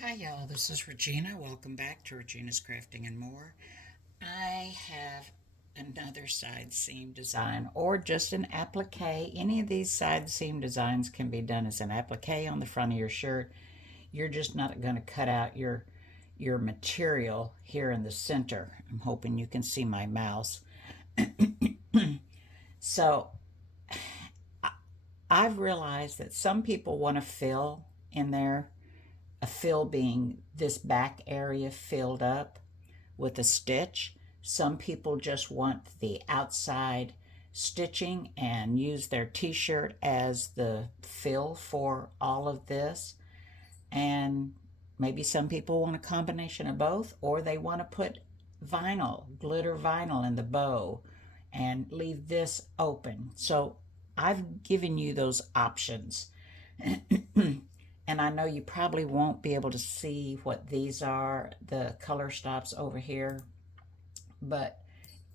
Hi y'all, this is Regina. Welcome back to Regina's Crafting and More. I have another side seam design or just an applique. Any of these side seam designs can be done as an applique on the front of your shirt. You're just not going to cut out your material here in the center. I'm hoping you can see my mouse. So I've realized that some people want to fill in there, a fill being this back area filled up with a stitch. Some people just want the outside stitching and use their t-shirt as the fill for all of this. And maybe some people want a combination of both, or they want to put vinyl, glitter vinyl in the bow and leave this open. So I've given you those options. And I know you probably won't be able to see what these are, the color stops over here, but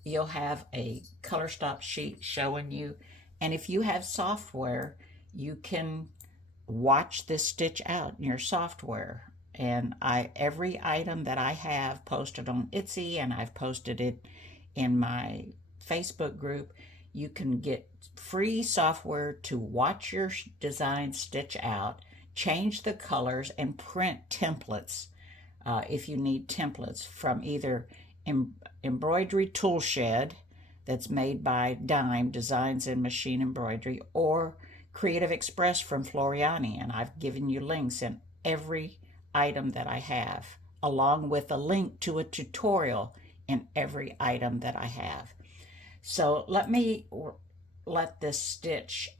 you'll have a color stop sheet showing you. And if you have software, you can watch this stitch out in your software. And every item that I have posted on Etsy, and I've posted it in my Facebook group, you can get free software to watch your design stitch out, change the colors, and print templates if you need templates from either Embroidery Toolshed, that's made by Dime Designs and Machine Embroidery, or Creative Express from Floriani. And I've given you links in every item that I have, along with a link to a tutorial in every item that I have. So let this stitch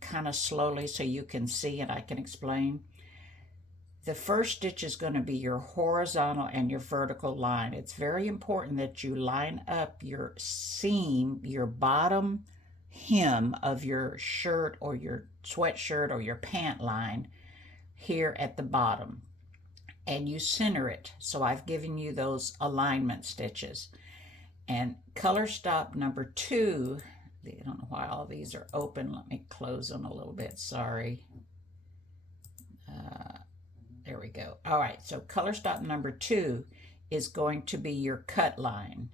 kind of slowly so you can see and I can explain. The first stitch is going to be your horizontal and your vertical line. It's very important that you line up your seam, your bottom hem of your shirt or your sweatshirt or your pant line here at the bottom, and you center it. So I've given you those alignment stitches. And color stop number 2, I don't know why all these are open. Let me close them a little bit. Sorry. There we go. All right, so color stop number 2 is going to be your cut line.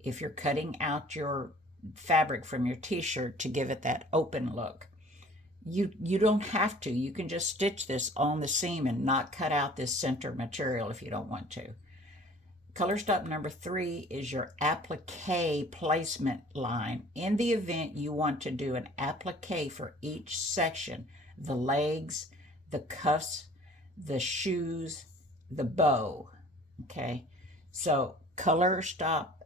If you're cutting out your fabric from your t-shirt to give it that open look, you don't have to. You can just stitch this on the seam and not cut out this center material if you don't want to. Color stop number 3 is your applique placement line. In the event you want to do an applique for each section, the legs, the cuffs, the shoes, the bow. Okay, so color stop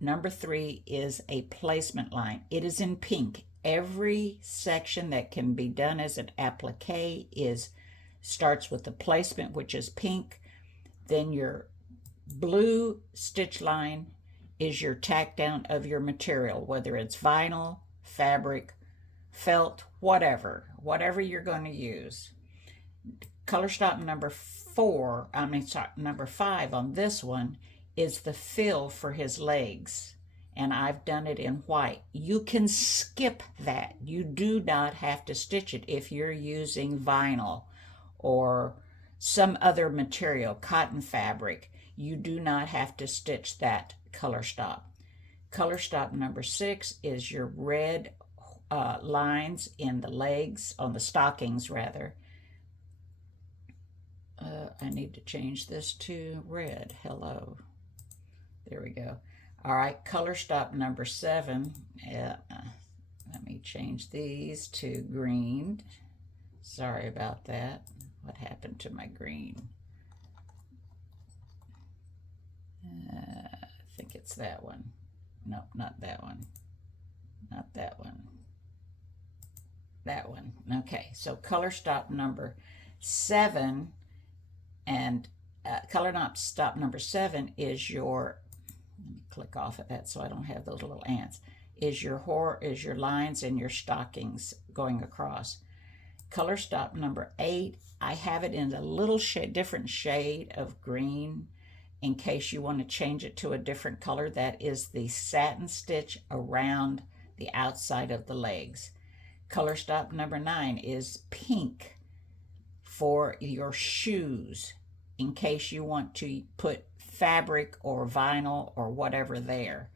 number 3 is a placement line. It is in pink. Every section that can be done as an applique starts with the placement, which is pink. Then your blue stitch line is your tack down of your material, whether it's vinyl, fabric, felt, whatever you're going to use. Color stop number 5 on this one is the fill for his legs, and I've done it in white. You can skip that. You do not have to stitch it if you're using vinyl or some other material, cotton fabric. You do not have to stitch that color stop. Color stop number 6 is your red lines in the legs, on the stockings rather. I need to change this to red. Hello. There we go. All right, color stop number 7. Let me change these to green. Sorry about that. What happened to my green? I think it's that one. Nope, not that one. Not that one. That one. Okay, so color stop number 7 and color stop number 7 is your, let me click off of that so I don't have those little ants, is your lines and your stockings going across. Color stop number 8, I have it in a little different shade of green in case you want to change it to a different color. That is the satin stitch around the outside of the legs. Color stop number 9 is pink for your shoes in case you want to put fabric or vinyl or whatever there.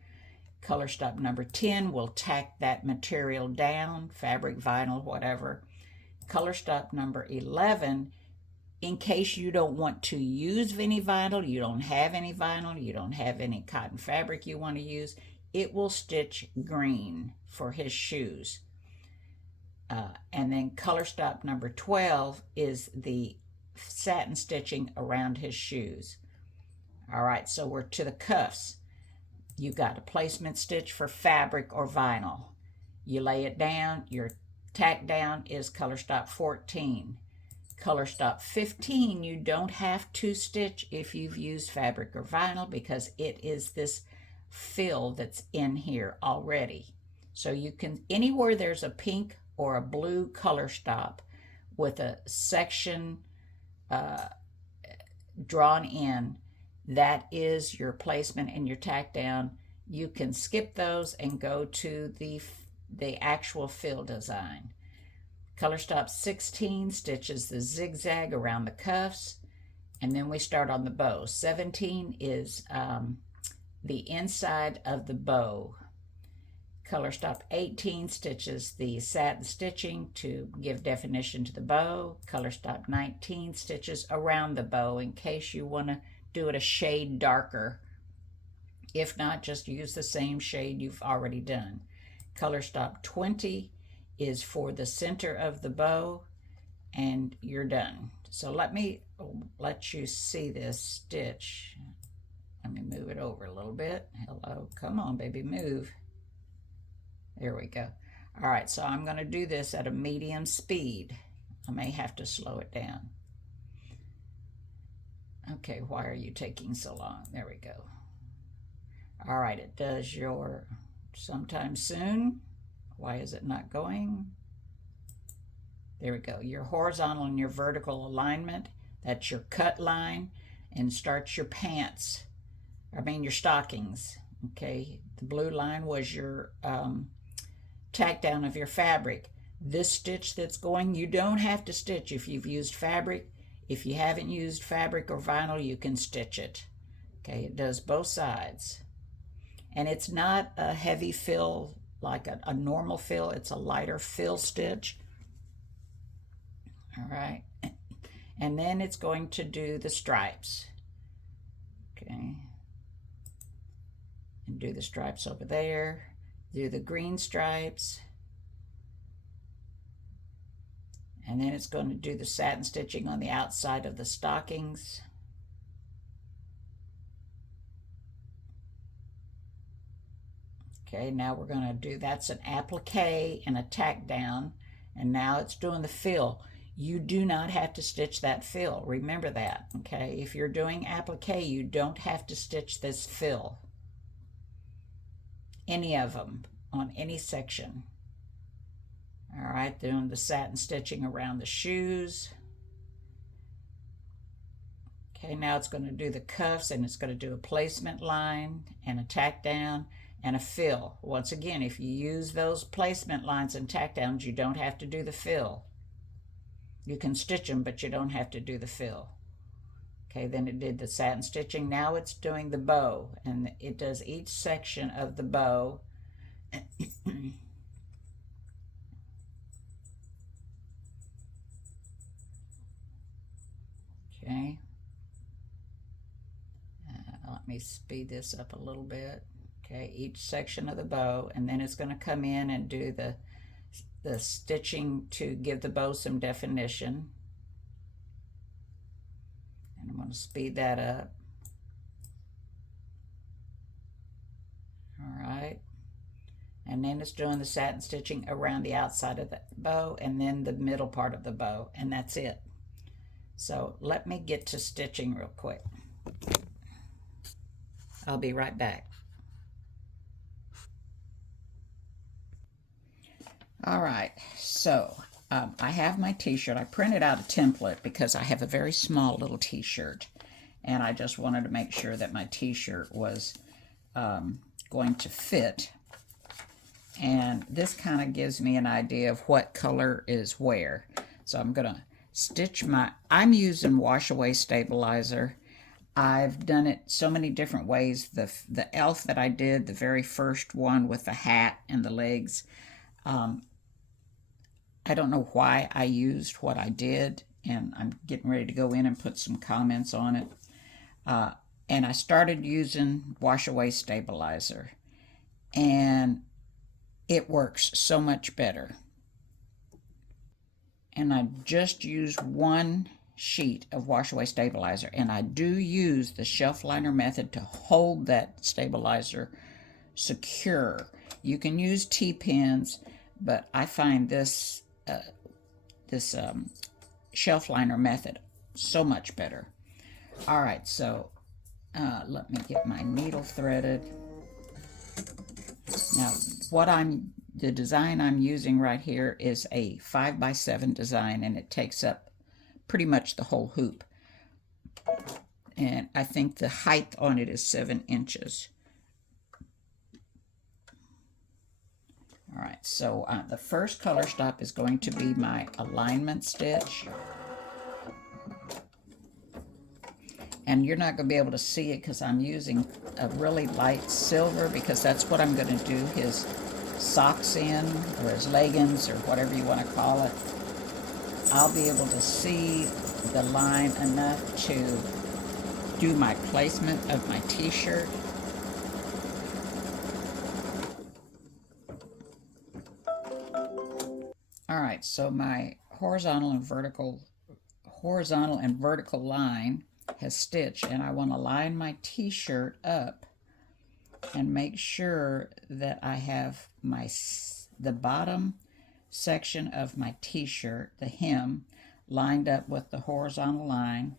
Color stop number 10 will tack that material down, fabric, vinyl, whatever. Color stop number 11, in case you don't want to use any vinyl, you don't have any vinyl, you don't have any cotton fabric you want to use, it will stitch green for his shoes. And then color stop number 12 is the satin stitching around his shoes. All right, so we're to the cuffs. You got a placement stitch for fabric or vinyl. You lay it down, your tack down is color stop 14. Color stop 15, you don't have to stitch if you've used fabric or vinyl because it is this fill that's in here already. So you can, anywhere there's a pink or a blue color stop with a section drawn in, that is your placement and your tack down. You can skip those and go to the actual fill design. Color stop 16 stitches the zigzag around the cuffs, and then we start on the bow. 17 is the inside of the bow. Color stop 18 stitches the satin stitching to give definition to the bow. Color stop 19 stitches around the bow in case you want to do it a shade darker. If not, just use the same shade you've already done. Color stop 20 is for the center of the bow, and you're done. So let me let you see this stitch. Let me move it over a little bit. Hello, come on, baby, move. There we go. All right, so I'm going to do this at a medium speed. I may have to slow it down. Okay, why are you taking so long? There we go. All right, it does your sometime soon. Why is it not going? There we go. Your horizontal and your vertical alignment. That's your cut line, and starts your pants. Your stockings. Okay, the blue line was your tack down of your fabric. This stitch that's going, you don't have to stitch if you've used fabric. If you haven't used fabric or vinyl, you can stitch it. Okay, it does both sides. And it's not a heavy fill like a normal fill. It's a lighter fill stitch. All right. And then it's going to do the stripes. Okay. And do the stripes over there. Do the green stripes. And then it's going to do the satin stitching on the outside of the stockings. Okay, now we're going to do, that's an applique and a tack down, and now it's doing the fill. You do not have to stitch that fill. Remember that, okay? If you're doing applique, you don't have to stitch this fill. Any of them on any section. All right, doing the satin stitching around the shoes. Okay, now it's going to do the cuffs, and it's going to do a placement line and a tack down and a fill. Once again, if you use those placement lines and tack downs, you don't have to do the fill. You can stitch them, but you don't have to do the fill. Okay, then it did the satin stitching. Now it's doing the bow, and it does each section of the bow. Okay. Let me speed this up a little bit. Okay, each section of the bow, and then it's going to come in and do the stitching to give the bow some definition. And I'm going to speed that up. All right. And then it's doing the satin stitching around the outside of the bow and then the middle part of the bow, and that's it. So let me get to stitching real quick. I'll be right back. All right, so I have my t-shirt. I printed out a template because I have a very small little t-shirt, and I just wanted to make sure that my t-shirt was going to fit. And this kind of gives me an idea of what color is where. So I'm going to stitch I'm using wash away stabilizer. I've done it so many different ways. The elf that I did, the very first one with the hat and the legs, I don't know why I used what I did, and I'm getting ready to go in and put some comments on it. And I started using wash away stabilizer, and it works so much better. And I just use one sheet of wash away stabilizer, and I do use the shelf liner method to hold that stabilizer secure. You can use T-pins, but I find this shelf liner method so much better. All right, so let me get my needle threaded. Now, the design I'm using right here is a 5x7 design, and it takes up pretty much the whole hoop. And I think the height on it is 7 inches. All right, so the first color stop is going to be my alignment stitch. And you're not going to be able to see it because I'm using a really light silver, because that's what I'm going to do his socks in, or his leggings, or whatever you want to call it. I'll be able to see the line enough to do my placement of my t-shirt. All right, so my horizontal and vertical line has stitched, and I want to line my t-shirt up and make sure that I have the bottom section of my t-shirt, the hem, lined up with the horizontal line,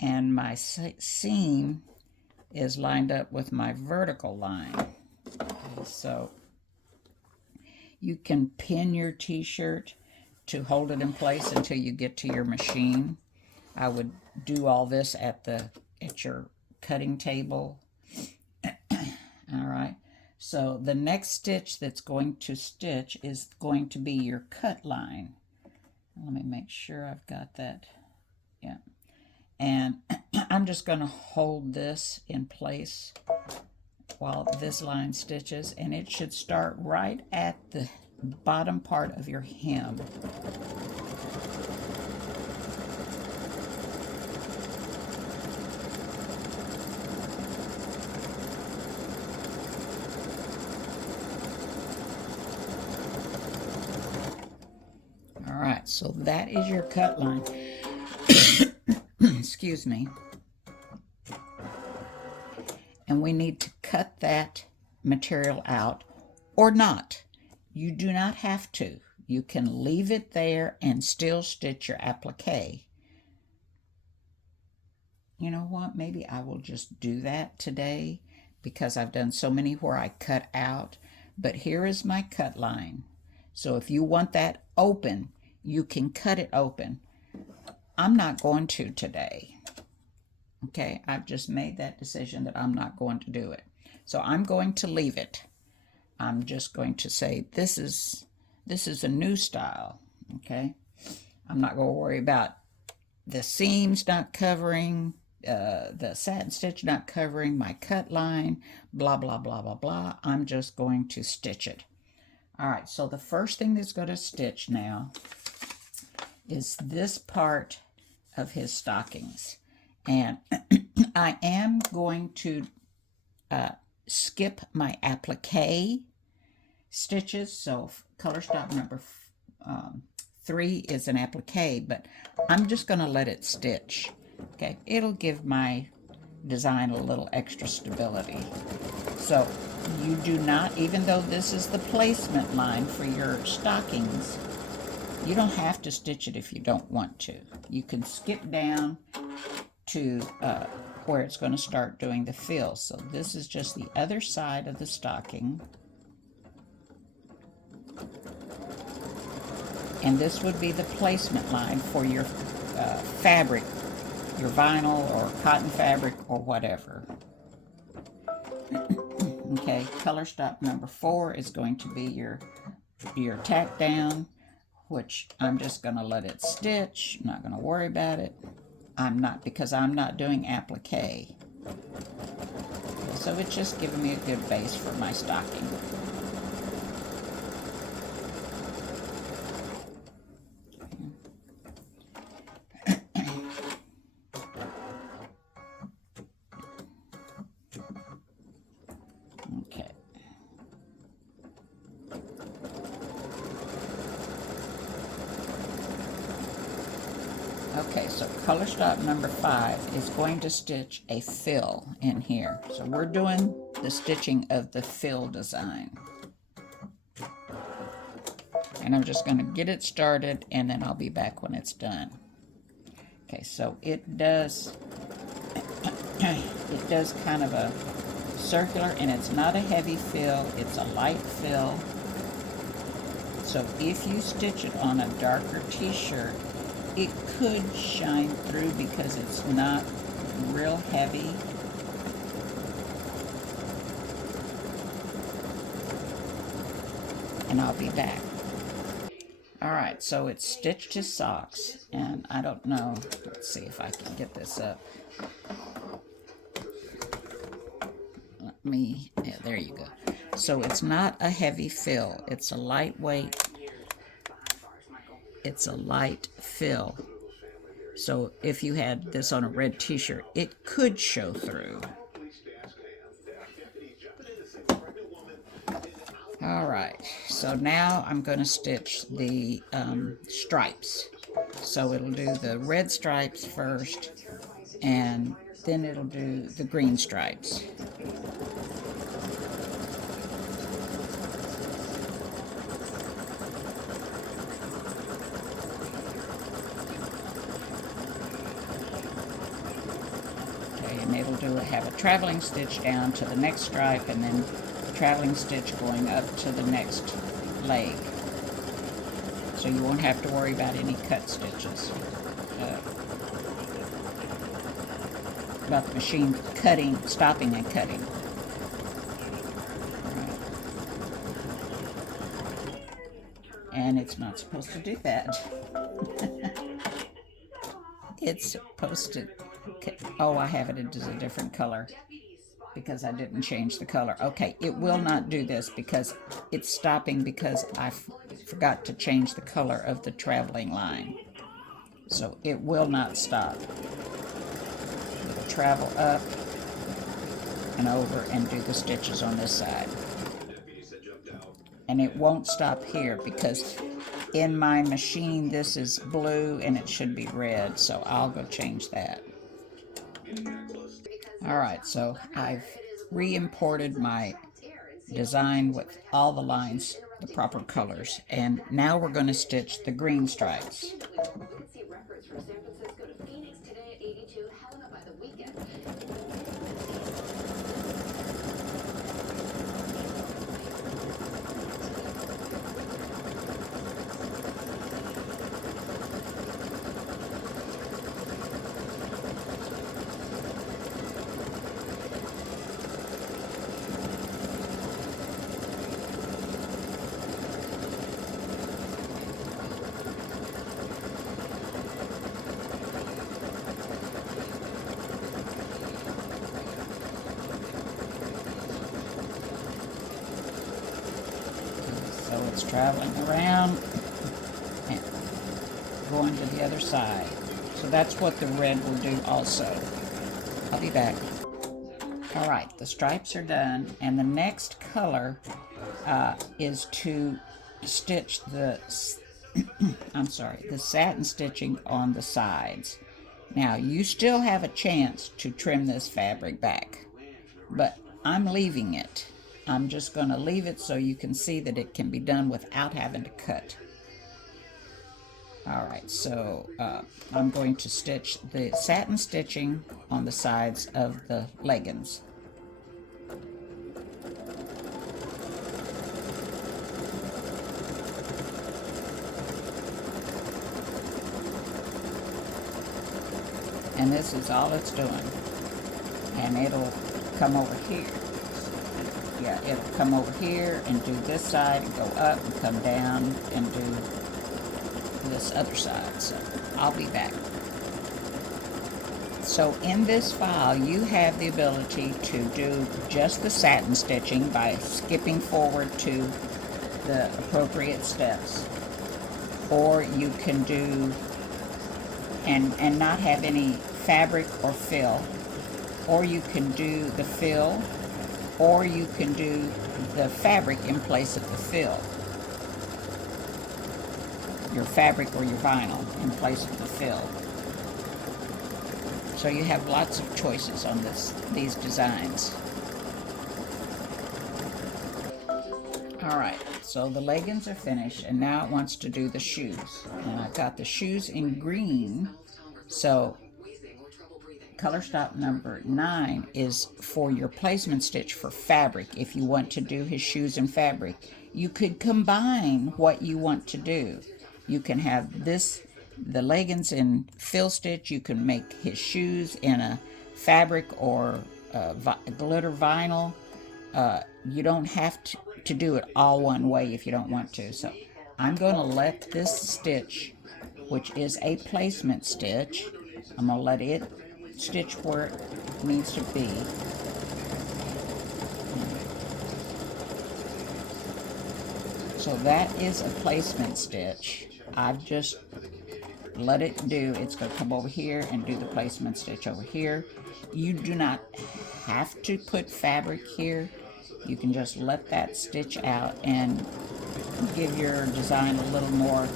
and my seam is lined up with my vertical line. Okay, so you can pin your t-shirt to hold it in place until you get to your machine. I would do all this at your cutting table. All right, so the next stitch that's going to stitch is going to be your cut line. Let me make sure I've got that. Yeah, and I'm just going to hold this in place while this line stitches, and it should start right at the bottom part of your hem. All right, so that is your cut line. Excuse me. And we need to cut that material out, or not. You do not have to. You can leave it there and still stitch your applique. You know what? Maybe I will just do that today, because I've done so many where I cut out. But here is my cut line. So if you want that open, you can cut it open. I'm not going to today. Okay, I've just made that decision that I'm not going to do it. So I'm going to leave it. I'm just going to say this is a new style. Okay, I'm not going to worry about the seams not covering, the satin stitch not covering my cut line, blah, blah, blah, blah, blah. I'm just going to stitch it. All right, so the first thing that's going to stitch now is this part of his stockings. And I am going to skip my applique stitches. So color stop number 3 is an applique, but I'm just going to let it stitch. Okay, it'll give my design a little extra stability. So you do not, even though this is the placement line for your stockings, you don't have to stitch it if you don't want to. You can skip down to where it's going to start doing the fill. So this is just the other side of the stocking. And this would be the placement line for your fabric, your vinyl or cotton fabric or whatever. Okay, color stop number 4 is going to be your tack down, which I'm just going to let it stitch. I'm not going to worry about it. Because I'm not doing applique. So it's just giving me a good base for my stocking. Okay. Okay, so color stop number 5 is going to stitch a fill in here. So we're doing the stitching of the fill design. And I'm just going to get it started, and then I'll be back when it's done. Okay, so it does kind of a circular, and it's not a heavy fill, it's a light fill. So if you stitch it on a darker t-shirt, it could shine through because it's not real heavy. And I'll be back. Alright, so it's stitched his socks, and I don't know, let's see if I can get this up. Yeah, there you go. So it's not a heavy fill, it's a lightweight, it's a light fill. So if you had this on a red t-shirt, it could show through. Alright, so now I'm going to stitch the stripes. So it'll do the red stripes first, and then it'll do the green stripes. And it'll have a traveling stitch down to the next stripe, and then a traveling stitch going up to the next leg. So you won't have to worry about any cut stitches. About the machine cutting, stopping and cutting. Right. And it's not supposed to do that. It's supposed to... Oh, I have it as a different color because I didn't change the color. Okay, it will not do this because it's stopping because I forgot to change the color of the traveling line. So it will not stop. It'll travel up and over and do the stitches on this side. And it won't stop here because in my machine this is blue and it should be red, so I'll go change that. Alright, so I've re-imported my design with all the lines, the proper colors, and now we're going to stitch the green stripes. So it's traveling around and going to the other side. So that's what the red will do also. I'll be back. Alright, the stripes are done, and the next color is to stitch the the satin stitching on the sides. Now you still have a chance to trim this fabric back, but I'm leaving it. I'm just going to leave it so you can see that it can be done without having to cut. Alright, so I'm going to stitch the satin stitching on the sides of the leggings. And this is all it's doing. And it'll come over here. Yeah, it'll come over here and do this side and go up and come down and do this other side. So I'll be back. So in this file, you have the ability to do just the satin stitching by skipping forward to the appropriate steps, or you can do and not have any fabric or fill, or you can do the fill, or you can do the fabric in place of the fill, your fabric or your vinyl in place of the fill. So you have lots of choices on these designs. Alright, so the leggings are finished, and now it wants to do the shoes. And I've got the shoes in green, so color stop number 9 is for your placement stitch for fabric. If you want to do his shoes in fabric, you could combine what you want to do. You can have the leggings in fill stitch. You can make his shoes in a fabric or glitter vinyl. You don't have to do it all one way if you don't want to. So I'm going to let this stitch, which is a placement stitch, I'm going to let it stitch where it needs to be. So that is a placement stitch. I've just let it do, it's going to come over here and do the placement stitch over here. You do not have to put fabric here. You can just let that stitch out and give your design a little more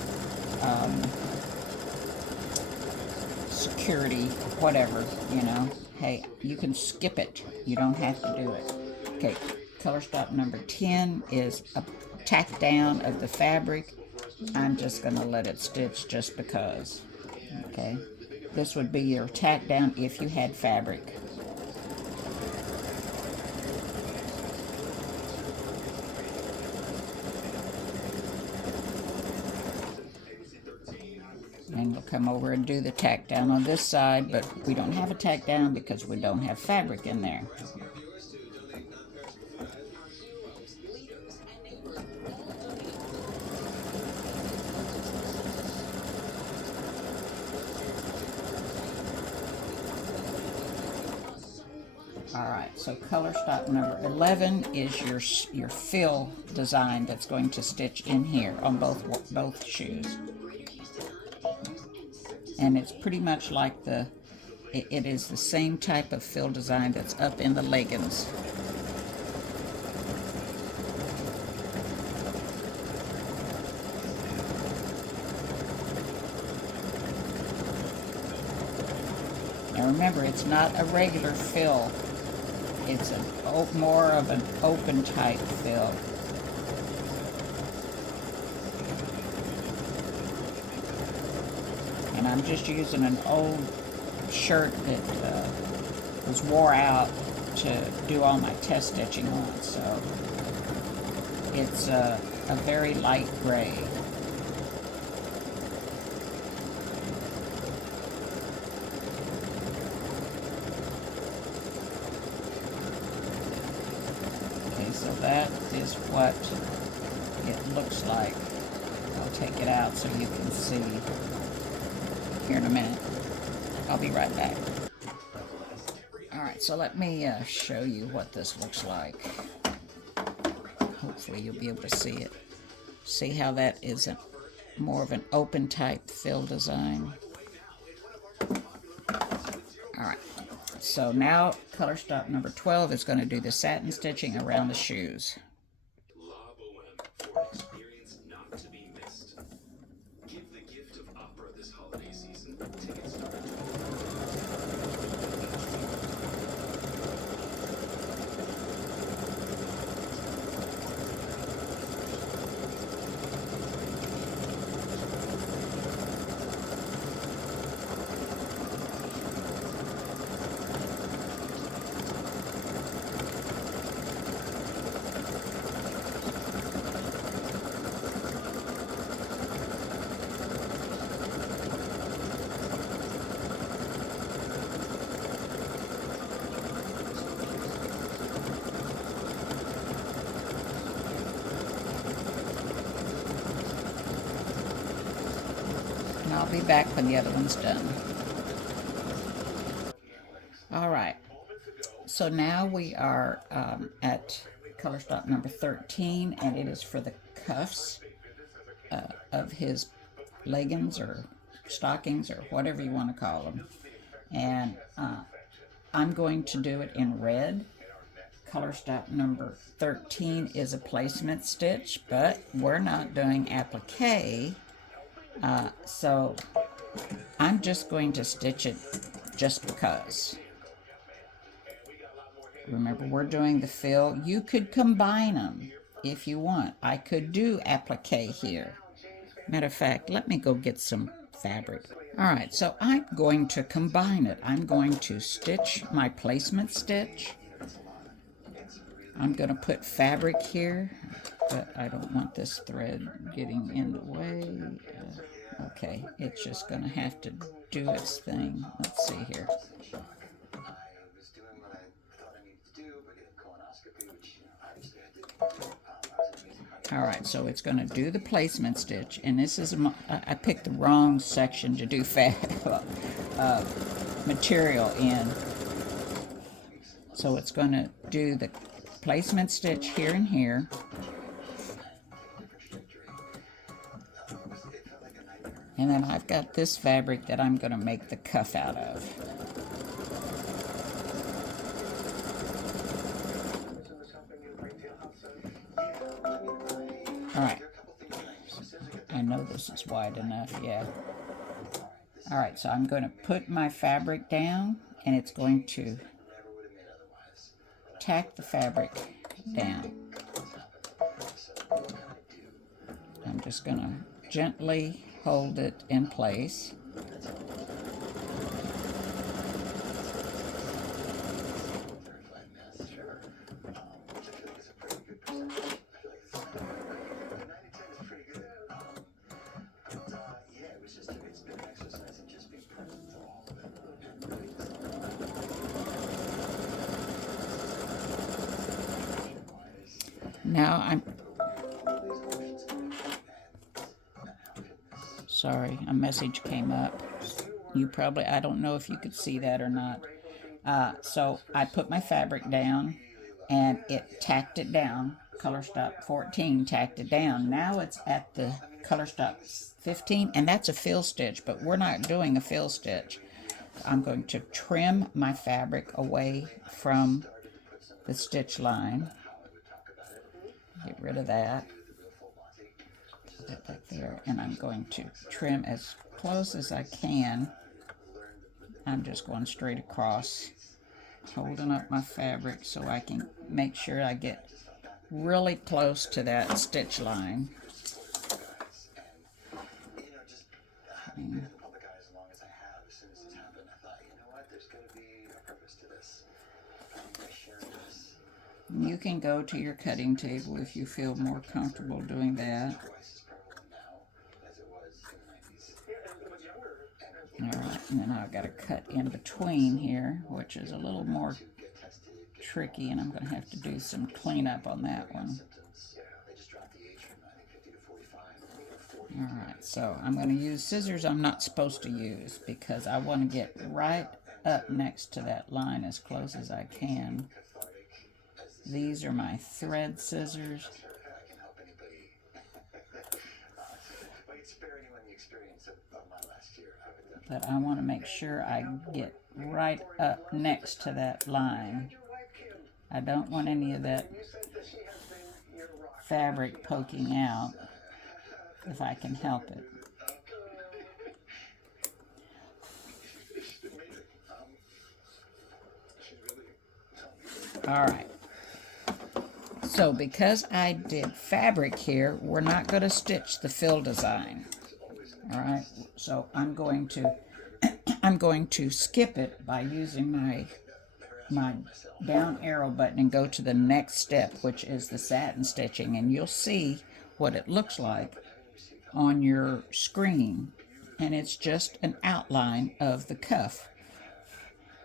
security, whatever, you know. Hey, you can skip it. You don't have to do it. Okay, color stop number 10 is a tack down of the fabric. I'm just going to let it stitch just because. Okay, this would be your tack down if you had fabric. And we'll come over and do the tack down on this side, but we don't have a tack down because we don't have fabric in there. Alright, so color stop number 11 is your fill design that's going to stitch in here on both shoes. And it's pretty much like it is the same type of fill design that's up in the leggings. Now remember, it's not a regular fill. It's more of an open type fill. And I'm just using an old shirt that was wore out to do all my test stitching on. So it's a very light gray. So that is what it looks like. I'll take it out so you can see here in a minute. I'll be right back. Alright, so let me show you what this looks like. Hopefully you'll be able to see it. See how that is more of an open type fill design. Alright. So now color stop number 12 is going to do the satin stitching around the shoes. I'll be back when the other one's done. All right, so now we are at color stop number 13, and it is for the cuffs of his leggings or stockings or whatever you want to call them. And I'm going to do it in red. Color stop number 13 is a placement stitch, but we're not doing applique, so I'm just going to stitch it just because. Remember, we're doing the fill. You could combine them if you want. I could do applique here. Matter of fact, let me go get some fabric. All right, so I'm going to combine it. I'm going to stitch my placement stitch. I'm going to put fabric here, but I don't want this thread getting in the way. Okay, it's just going to have to do its thing. Let's see here. All right, so it's going to do the placement stitch, and this is I picked the wrong section to do material in. So it's going to do the placement stitch here and here. And then I've got this fabric that I'm going to make the cuff out of. All right. I know this is wide enough, yeah. All right, so I'm going to put my fabric down, and it's going to tack the fabric down. I'm just going to gently hold it in place. Now I'm sorry, a message came up. You probably, I don't know if you could see that or not. So I put my fabric down and it tacked it down. Color stop 14 tacked it down. Now it's at the color stop 15, and that's a fill stitch, but we're not doing a fill stitch. I'm going to trim my fabric away from the stitch line. Get rid of that. Put that back there, and I'm going to trim as close as I can. I'm just going straight across, holding up my fabric so I can make sure I get really close to that stitch line. You can go to your cutting table if you feel more comfortable doing that. Alright, and then I've got to cut in between here, which is a little more tricky, and I'm going to have to do some cleanup on that one. Alright, so I'm going to use scissors I'm not supposed to use because I want to get right up next to that line as close as I can. These are my thread scissors. But I want to make sure I get right up next to that line. I don't want any of that fabric poking out if I can help it. All right. So because I did fabric here, we're not going to stitch the fill design. All right. So I'm going to skip it by using my down arrow button and go to the next step, which is the satin stitching, and you'll see what it looks like on your screen. And it's just an outline of the cuff,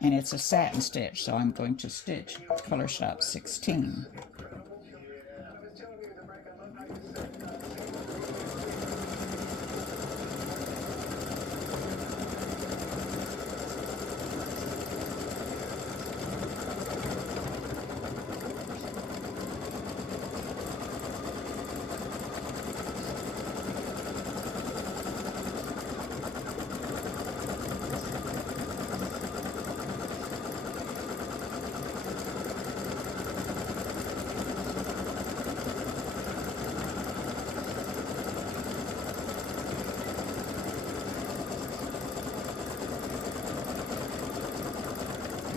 and it's a satin stitch. So I'm going to stitch color stop 16.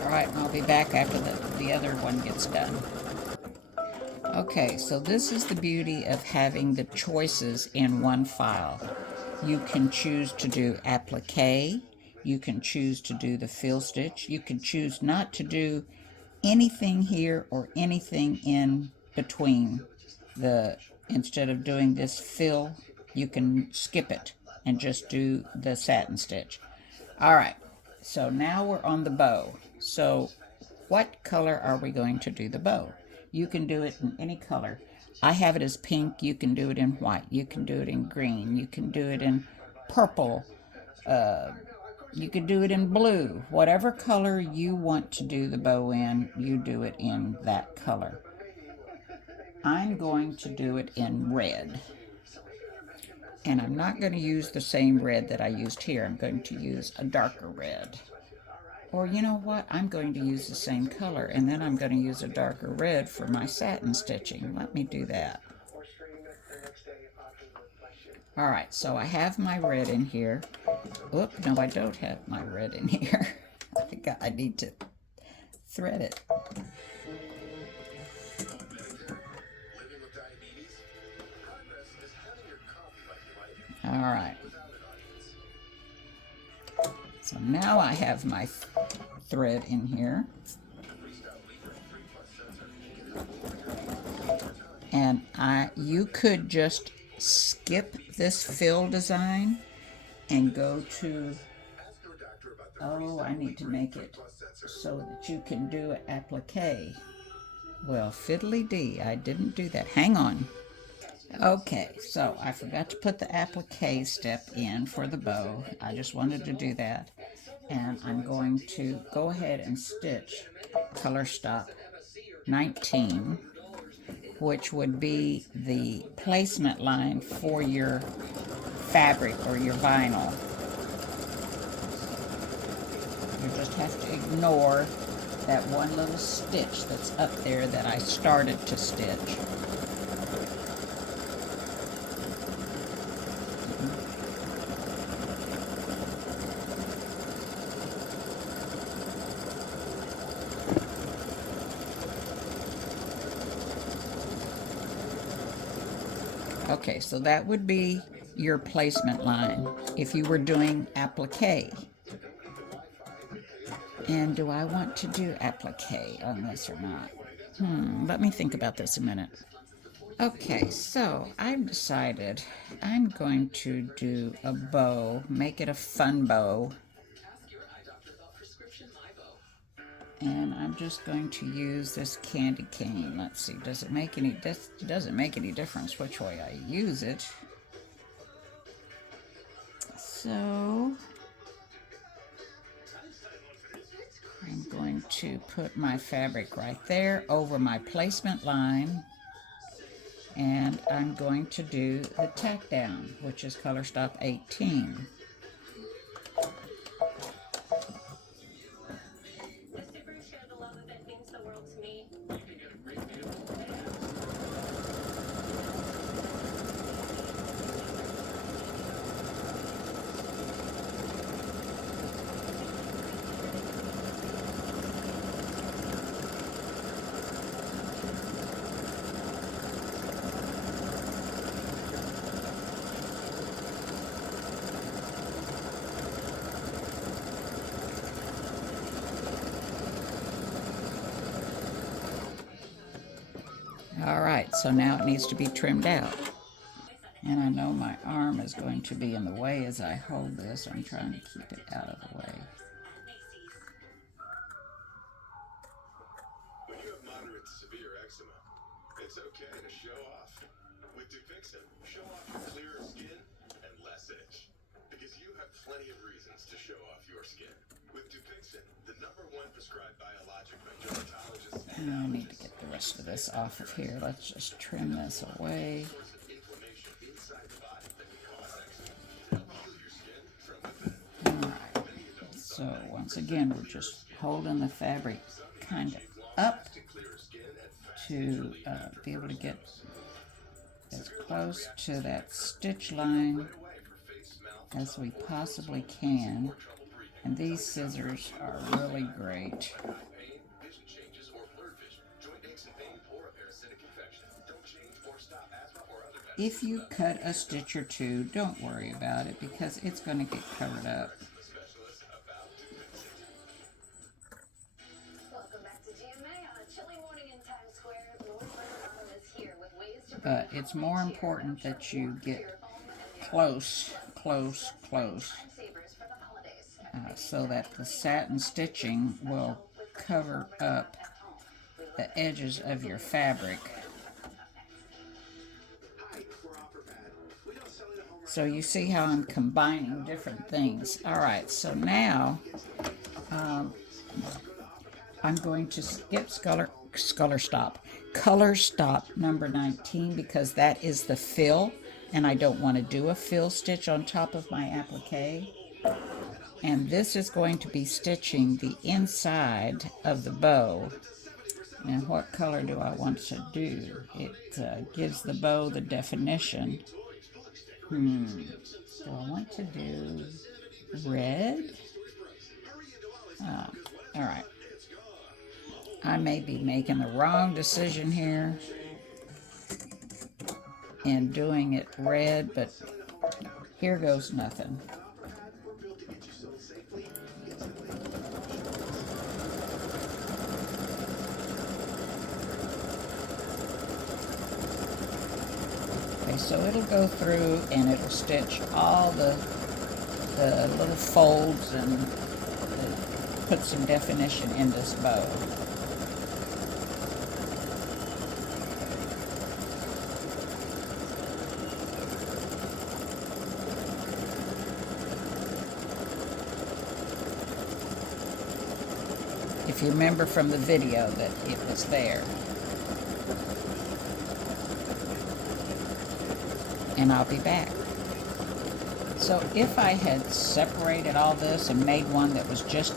All right, I'll be back after the other one gets done. Okay, so this is the beauty of having the choices in one file. You can choose to do applique, you can choose to do the fill stitch, you can choose not to do anything here or anything in between. Instead of doing this fill, you can skip it and just do the satin stitch. All right, so now we're on the bow. So what color are we going to do the bow? You can do it in any color. I have it as pink. You can do it in white. You can do it in green. You can do it in purple. You can do it in blue. Whatever color you want to do the bow in, you do it in that color. I'm going to do it in red. And I'm not going to use the same red that I used here. I'm going to use a darker red. Or you know what? I'm going to use the same color, and then I'm going to use a darker red for my satin stitching. Let me do that. All right, so I have my red in here. Oop, no, I don't have my red in here. I need to thread it. All right. So now I have my thread in here. And you could just skip this fill design and go to, oh, I need to make it so that you can do applique. Well, fiddly-dee, I didn't do that. Hang on. Okay, so I forgot to put the applique step in for the bow. I just wanted to do that. And I'm going to go ahead and stitch color stop 19, which would be the placement line for your fabric or your vinyl. You just have to ignore that one little stitch that's up there that I started to stitch. Okay, so that would be your placement line if you were doing applique. And do I want to do applique on this or not? Let me think about this a minute. Okay, so I've decided I'm going to do a bow, make it a fun bow. And I'm just going to use this candy cane. Let's see, does it make any doesn't make any difference which way I use it. So I'm going to put my fabric right there over my placement line, and I'm going to do the tack down, which is color stop 18. All right, so now it needs to be trimmed out. And I know my arm is going to be in the way as I hold this. I'm trying to keep it out of the way. When you have moderate to severe eczema, it's okay to show off. With Dupixent, show off your clearer skin and less itch. Because you have plenty of reasons to show off your skin. With Dupixent, the #1 prescribed biologic by dermatologists. I need to get the rest of this off of here. Let's just trim this away. Alright, so once again, we're just holding the fabric kind of up to be able to get as close to that stitch line as we possibly can. And these scissors are really great. Pain, vision changes, or blurred vision, joint aches and pain, or a parasitic infection. Don't change or stop asthma or other medicines. If you cut a stitch or two, don't worry about it because it's going to get covered up. Specialist about to fix it. Welcome back to GMA on a chilly morning in Times Square. Lord Lebanon is here with ways to But it's more important that you get close, close, close, savers for the holidays. so that the satin stitching will cover up the edges of your fabric. So you see how I'm combining different things. All right, so now I'm going to skip color stop number 19 because that is the fill, and I don't want to do a fill stitch on top of my applique. And this is going to be stitching the inside of the bow. And what color do I want to do? It gives the bow the definition. Do I want to do red? All right. I may be making the wrong decision here in doing it red, but here goes nothing. Okay, so it'll go through and it'll stitch all the little folds and put some definition in this bow. If you remember from the video that it was there. And I'll be back. So if I had separated all this and made one that was just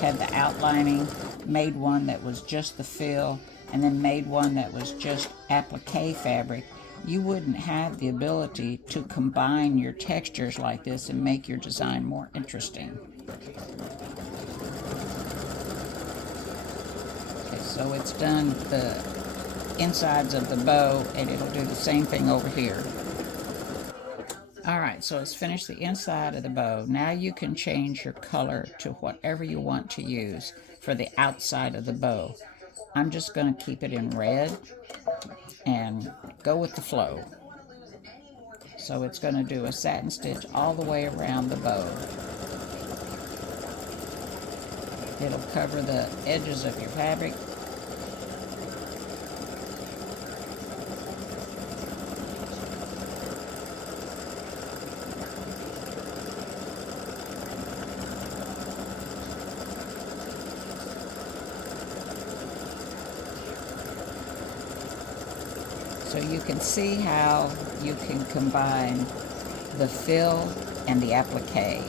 had the outlining, made one that was just the fill, and then made one that was just applique fabric, you wouldn't have the ability to combine your textures like this and make your design more interesting. Okay, so it's done the insides of the bow, and it'll do the same thing over here. Alright, so it's finished the inside of the bow. Now you can change your color to whatever you want to use for the outside of the bow. I'm just going to keep it in red and go with the flow. So it's going to do a satin stitch all the way around the bow. It'll cover the edges of your fabric. So you can see how you can combine the fill and the applique.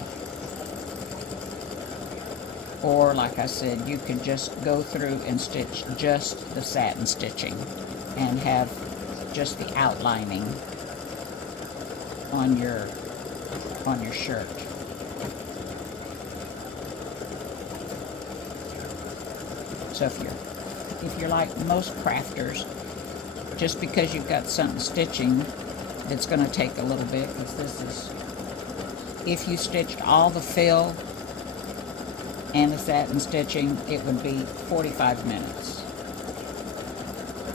Or, like I said, you could just go through and stitch just the satin stitching and have just the outlining on your shirt. So if you're like most crafters, just because you've got something stitching, it's going to take a little bit, because this is, if you stitched all the fill and the satin stitching, it would be 45 minutes.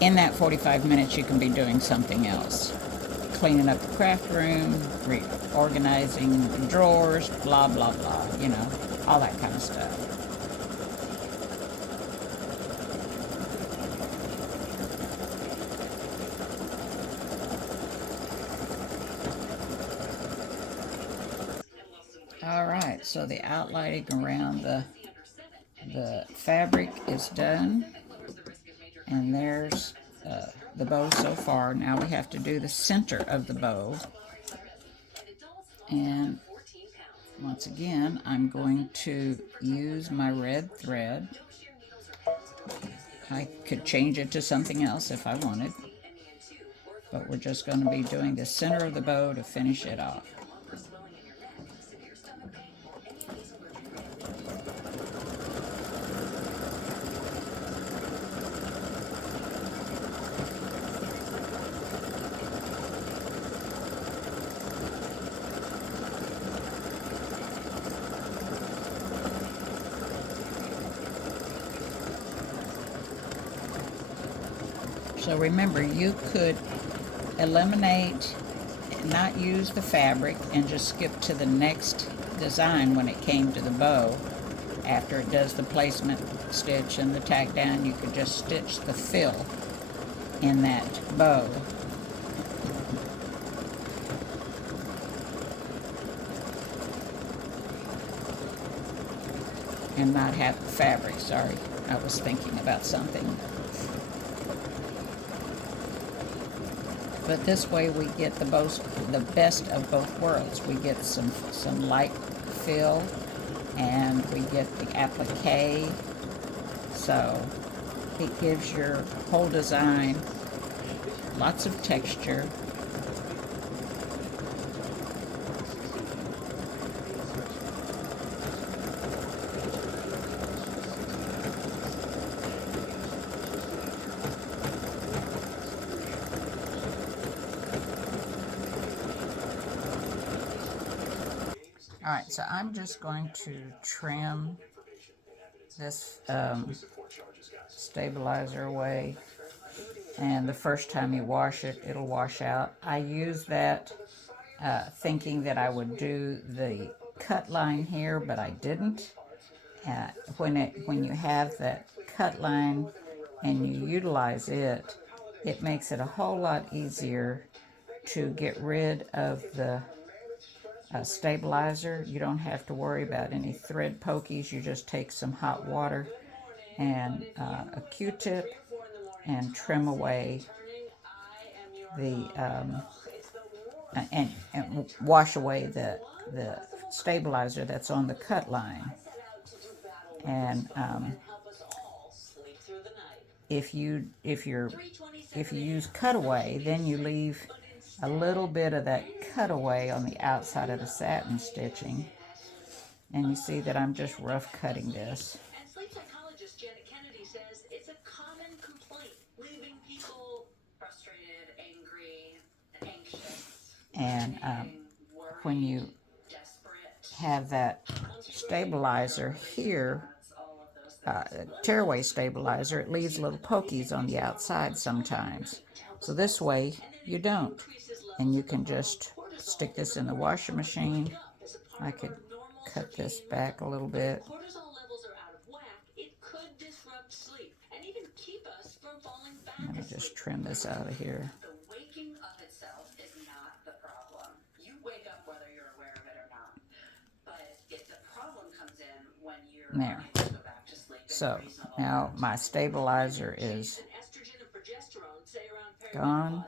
In that 45 minutes, you can be doing something else. Cleaning up the craft room, reorganizing drawers, blah, blah, blah, you know, all that kind of stuff. Alright, so the outlining around the fabric is done, and there's the bow so far. Now we have to do the center of the bow, and once again I'm going to use my red thread. I could change it to something else if I wanted, but we're just going to be doing the center of the bow to finish it off. So remember, you could eliminate, not use the fabric, and just skip to the next design when it came to the bow. After it does the placement stitch and the tack down, you could just stitch the fill in that bow. And not have the fabric. Sorry, I was thinking about something. But this way we get the best of both worlds. We get some light fill, and we get the applique. So it gives your whole design lots of texture. Alright, so I'm just going to trim this stabilizer away, and the first time you wash it, it'll wash out. I use that thinking that I would do the cut line here, but I didn't. When you have that cut line and you utilize it, it makes it a whole lot easier to get rid of the stabilizer. You don't have to worry about any thread pokies. You just take some hot water and a Q-tip and trim away the and wash away the stabilizer that's on the cut line. And if you use cutaway, then you leave a little bit of that cutaway on the outside of the satin stitching. And you see that I'm just rough cutting this. And sleep psychologist Janet Kennedy says it's a common complaint, leaving people frustrated, angry, anxious, And when you have that stabilizer here, tearaway stabilizer, it leaves little pokies on the outside sometimes. So this way you don't. And you can just stick this in the washing machine. I could cut this back a little bit. Let me just trim this out of here. The waking up itself is not the problem. You wake up whether you're aware of it or not. But if the problem comes in when you're there. unable to go back to sleep. So now my stabilizer is gone.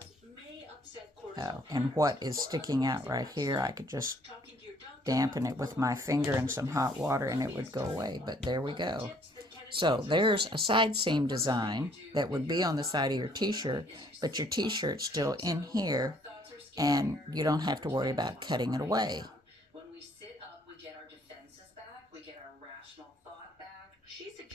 Oh, and what is sticking out right here, I could just dampen it with my finger and some hot water and it would go away. But there we go. So there's a side seam design that would be on the side of your t-shirt, but your t-shirt's still in here and you don't have to worry about cutting it away. When we sit up, we get our defenses back, we get our rational thought back. She suggests